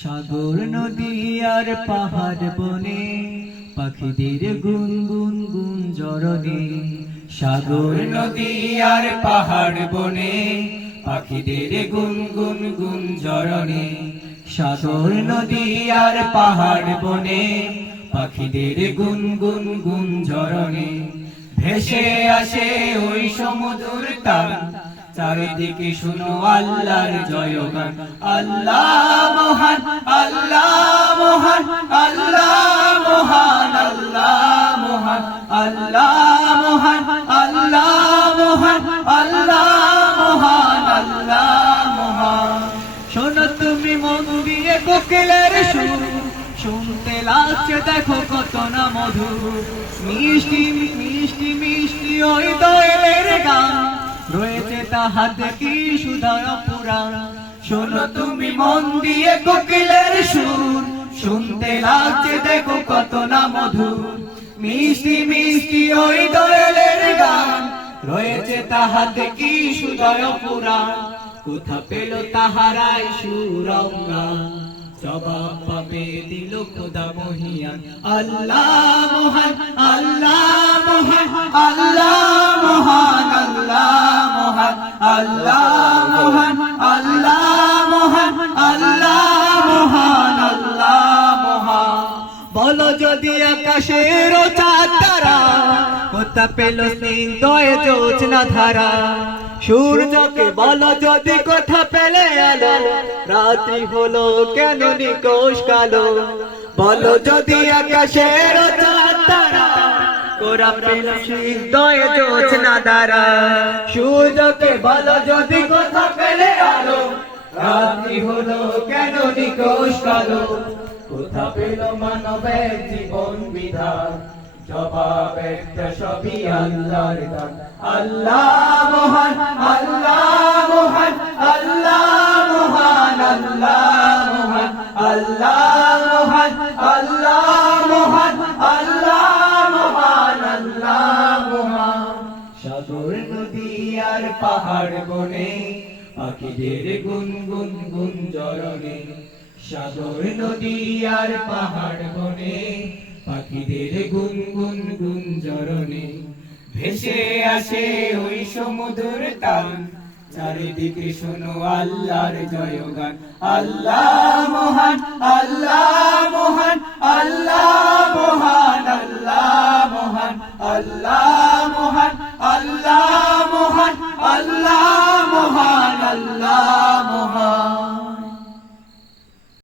সাগর নদী আর পাহাড় বনে পাখিদের গুনগুন গুঞ্জরণে। সাগর নদী আর পাহাড় বনে পাখিদের গুনগুন গুঞ্জরণে। সাগর নদী আর পাহাড় বনে পাখিদের গুনগুন গুঞ্জরণে। ভেসে আসে ওই সমুদ্র তান, চারিদিকে শুনো আল্লাহর জয়গান। আল্লাহ মহান, আল্লাহ মহান, আল্লাহ মহান, আল্লাহ মহান, আল্লাহ মহান, আল্লাহ মহান, আল্লাহ মহান, আল্লাহ মহান। শোনো তুমি মন দিয়ে কোকিলের সুর, শুনতে লাগছে দেখো কত না মধুর। মিষ্টি মিষ্টি মিষ্টি ওই দোয়েলের গান, রয়েছে তাহাতে কি সুধার পুরাণ। শোনো তুমি মন দিয়ে কোকিলের সুর, শুনতে লাগছে দেখো কত না মধুর। মিষ্টি মিষ্টি ওই দোয়েলের গান, রয়েছে তাহাতে কি সুধার পুরাণ। কোথা পেল তাহারাই সুরঙ্গা, জবাব পাবে দিল খোদা মহিয়ান। আল্লাহ মহান, আল্লাহ মহান, আল্লাহ মহান, আল্লাহ মহান, আল্লাহ মহান, আল্লাহ মহান, আল্লাহ মহান, আল্লাহ মহান। বলো যদি আকাশের চাঁদ তারা, কোথা পেল স্নিগ্ধ জোছনা ধারা। সূর্যকে বলো যদি কোথা পেলে আলো, রাত্রি হলো কেন নিকোষ কালো। বলো যদি আকাশের চাঁদ তারা, কোথা পেল স্নিগ্ধ জোছনা ধারা। সূর্যকে বলো যদি কোথা পেলে আলো, রাত্রি হলো কেন নিকোষ কালো। কোথা পেল মানবের জীবন বিধান, জবাব একটা সবই আল্লাহর দান। আল্লাহ মহান, আল্লাহ মহান, আল্লাহ মহান, আল্লাহ মহান, আল্লাহ মহান, আল্লাহ মহান, আল্লাহ মহান, আল্লাহ মহান। সাগর নদী আর পাহাড় বনে পাখিদের গুনগুন গুঞ্জরণে। সাগর নদী আর পাহাড় বনে পাখিদের গুনগুন গুঞ্জরণে। ভেসে আসে ওই সমুদ্র তান, চারিদিকে শোনো আল্লাহর জয়গান। আল্লাহ মহান, আল্লাহ মহান, আল্লাহ মহান, আল্লাহ মহান, আল্লাহ মহান, আল্লাহ মহান, আল্লাহ মহান, আল্লাহ মহান।